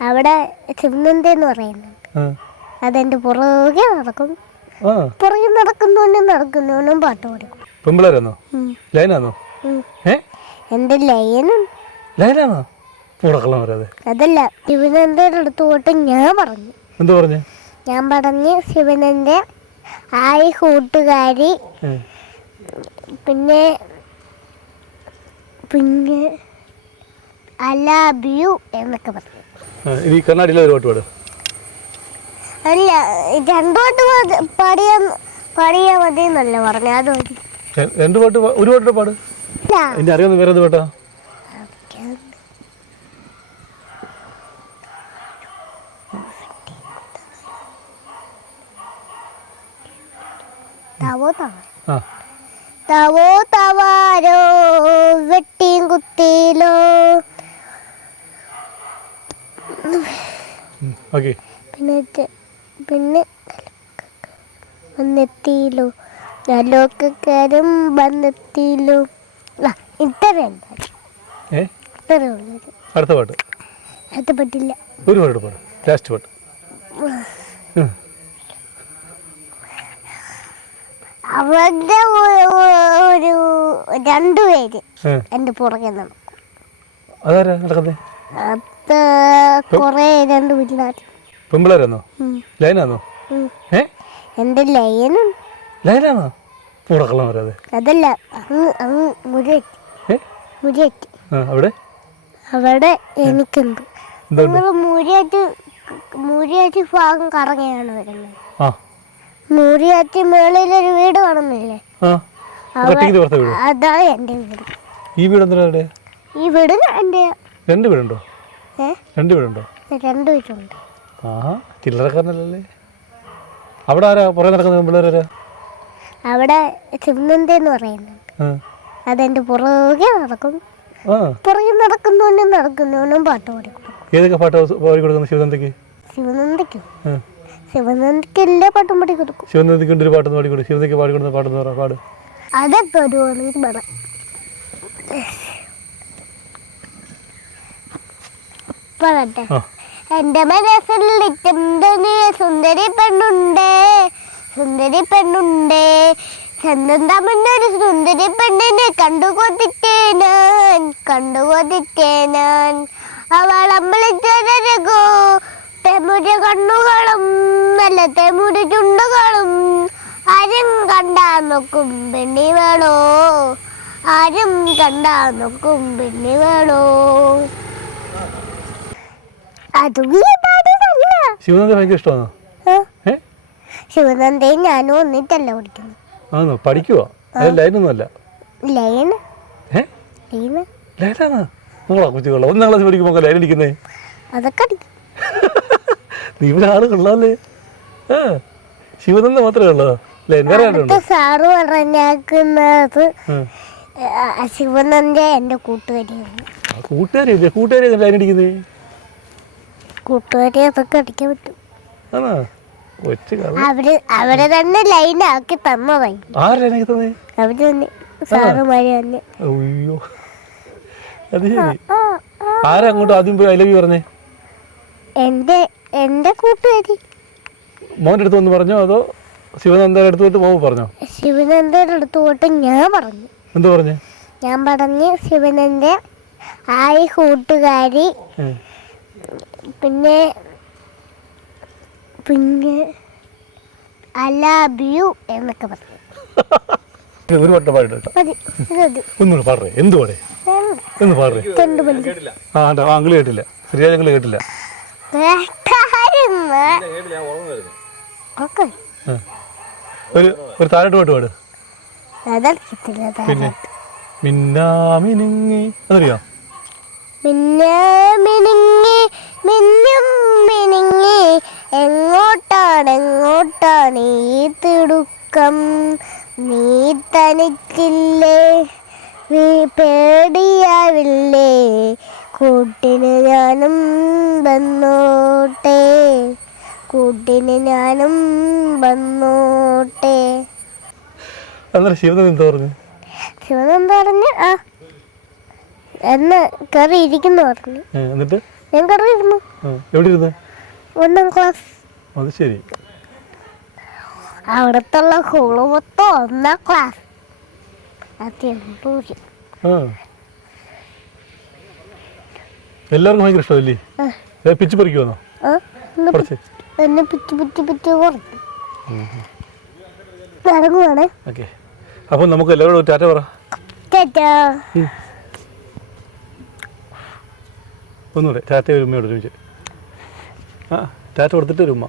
അവിടെ ശിവനന്ദെന്ന് പറയുന്നുണ്ട്. അതെന്റെ പുറകെ നടക്കും. പുറകെ നടക്കുന്നവനും പാട്ട് പാടിക്കും. പെമ്പിളായിരുന്നോ? ലൈനാണോ? എന്റെ ലൈനാണോ? അതല്ല, ശിവനന്ദയുടെ അടുത്ത് പോയിട്ട് ഞാൻ പറഞ്ഞു. എന്താ പറഞ്ഞു? ഞാൻ പറഞ്ഞു, ശിവനന്ദ ആയി കൂട്ടുകാരി, പിന്നെ പിന്നെ ഐ ലവ് യു എന്നൊക്കെ പറഞ്ഞു. ഇനി കർണാടകയിലെ ഒരു പാട്ട് പാടും. അല്ല, രണ്ടു പാട്ട് പാടിയാ മതി എന്നല്ല പറഞ്ഞു. അത് രണ്ട് പാട്ട്, ഒരു പാട്ട് പാട്. ഇനി അറിയാവുന്ന വേറെ പാട്ടാ? തവോ തവാരോ വെട്ടിയും കുത്തിയിലോ. പിന്നെ വന്നെത്തിയില്ലോ, ലോകക്കാരും വന്നെത്തിയില്ലോ. അടുത്ത പാട്ട് അത് പറ്റില്ല. ഒരു പാട്ട് പാട്, ലാസ്റ്റ് പാട്ട്. അവരുടെ ഒരു രണ്ടുപേര് എന്റെ പുറകെ നടക്കും. അതാരാ നടക്കുന്നേ? അത് കൊറേ രണ്ട് പിള്ളേർ. പെമ്പിളായിരുന്നോ? ലൈനാണോ? എന്റെ ലൈനാണോ? പൂടക്കള്ളം വരാതെ. അതല്ല, അങ്ങ് മുരിയാറ്റി. അവിടെ എനിക്കുണ്ട്. മൂരിയാറ്റി ഭാഗം കറങ്ങയാണ് വരുന്നത്. മൂരിയാറ്റി മേളിലൊരു വീട് കാണുന്നില്ലേ? അതാണ് എന്റെ വീട്. ഈ വീട് എന്താ? ഈ വീട് എന്റെ. രണ്ട് വീടുണ്ടോ? രണ്ട് വീടുണ്ട്. ചില്ലറക്കാരനല്ലേ? അവിടെ ആരാ പുറകെ നടക്കുന്ന പിള്ളേരാ? അവിടെ ശിവനന്ദെന്ന് പറയുന്നുണ്ട്. അതെന്റെ പുറകെ നടക്കും. പുറകെ നടക്കുന്നവനും പാട്ട് പാടിക്കും. ഏതൊക്കെ പാട്ട് പാടി കൊടുക്കുന്നു ശിവനന്ദയ്ക്ക്? ശിവനന്ദയ്ക്ക് എല്ലാ പാട്ടും പാടി കൊടുക്കും. ശിവനന്ദയ്ക്ക് ഒരു പാട്ടൊന്ന് പാടി കൊടുക്കും. ശിവനന്ദയ്ക്ക് പാടി കൊടുക്കുന്ന പാട്ടെന്ന് പറ, പാട്. അതൊക്കെ ഒരു പറ. എന്റെ മനസ്സിൽ സുന്ദരി സ്വന്തം തമിഴ്നൊരു സുന്ദരി പെണ്ണിനെ കണ്ടുകൊതിട്ടേ ഞാൻ അവൾ അമ്പലിച്ചോ തെമുര കണ്ണുകളും നല്ല തെമുര ചുണ്ടുകളും ആരും കണ്ടാ നോക്കും പെണ്ണി വേണോ, ആരും കണ്ടാ നോക്കും പെണ്ണി വേണോ. ശിവനന്ദയും ഞാനും ഒന്നിട്ടല്ല പഠിക്കുന്നത്. പഠിക്കുവോ? ലൈനൊന്നുമല്ല. ഒന്നാം ക്ലാസ് പഠിക്കുമ്പോ ലൈൻ അടിക്കുന്നേ? അതൊക്കെ നീ ആള് കൊള്ളാല്ലേ. ശിവനന്ദ മാത്രമേ ഉള്ളൂ ലൈൻ? വേറെ സാറ് പറഞ്ഞാക്കുന്നത് ശിവനന്ദ എന്റെ കൂട്ടുകാരിയാണ്. കൂട്ടുകാരി ലൈൻ അടിക്കുന്നേ? കൂട്ടുകാരി അതൊക്കെ അടിക്കാൻ പറ്റും. അവര് തന്നെ ലൈനാക്കി തന്നതായി. അവര് തന്നെ, സാറുമാര് തന്നെ. അയ്യോ, അത് ശരി. ആരാ അങ്ങോട്ട് ആദ്യം പോയി ഐ ലവ് യു പറഞ്ഞേ? എന്റെ കൂട്ടുകാരി. മോന്റെ അടുത്ത് വന്ന് പറഞ്ഞോ അതോ ശിവനന്ദയുടെ അടുത്ത് പോയിട്ട് മോൻ പറഞ്ഞോ? ശിവനന്ദയുടെ അടുത്ത് പോയിട്ട് ഞാൻ പറഞ്ഞു. എന്താ പറഞ്ഞേ? ഞാൻ പറഞ്ഞു, ശിവനന്ദ ആയി കൂട്ടുകാരി, പിന്നെ ഐ ലവ് യു എന്നൊക്കെ പറഞ്ഞു. ഒരു വട്ടം പാടിട്ടോ. ഒന്നുകൂടെ പാടേ. എന്ത് പാടേ? ഒന്ന് പാടേ. അങ്കിള് കേട്ടില്ല. ശ്രീരാജ് അങ്കിള് കേട്ടില്ല. ഒരു താരാട്ട് പാട്ട് പാട്. പിന്നെ മിന്നാമിനുങ്ങി അതറിയോ? മിന്നുമിനുങ്ങി എങ്ങോട്ടാണ് ഈ തിടുക്കം, നീ തനിച്ചില്ലേ, നീ പേടിയാവില്ലേ, കൂട്ടിന് ഞാനും വന്നോട്ടെ, അന്നേരം ശിവനന്ദ എന്താ പറഞ്ഞു? ശിവനന്ദ പറഞ്ഞു, ആ എന്ന് കയറി ഇരിക്കുന്നു പറഞ്ഞു. എന്നിട്ട് ഞാൻ കണ്ടിരുന്നു എവിടെ ഇരുന്ന്? 1ാം ക്ലാസ്. അത് ശരി. അവിടത്തുള്ള സ്കൂള് മൊത്തം 1ാം ക്ലാസ്. എല്ലാവർക്കും ഭയങ്കര ഇഷ്ടമല്ലേ? പിച്ച് പറിക്കുവാന്നോ? എന്നെ പിച്ച് പിച്ച് പിച്ച് കുറച്ചു നടങ്ങുവാണേ. ഓക്കെ, അപ്പം നമുക്ക് എല്ലാവരോടും ടാറ്റ പറ. ഒന്നുകൂടെ ടാറ്റ ഒരു ഉമ്മയോട് ചോദിച്ചു. ടാറ്റ കൊടുത്തിട്ട് ഒരു ഉമ്മ.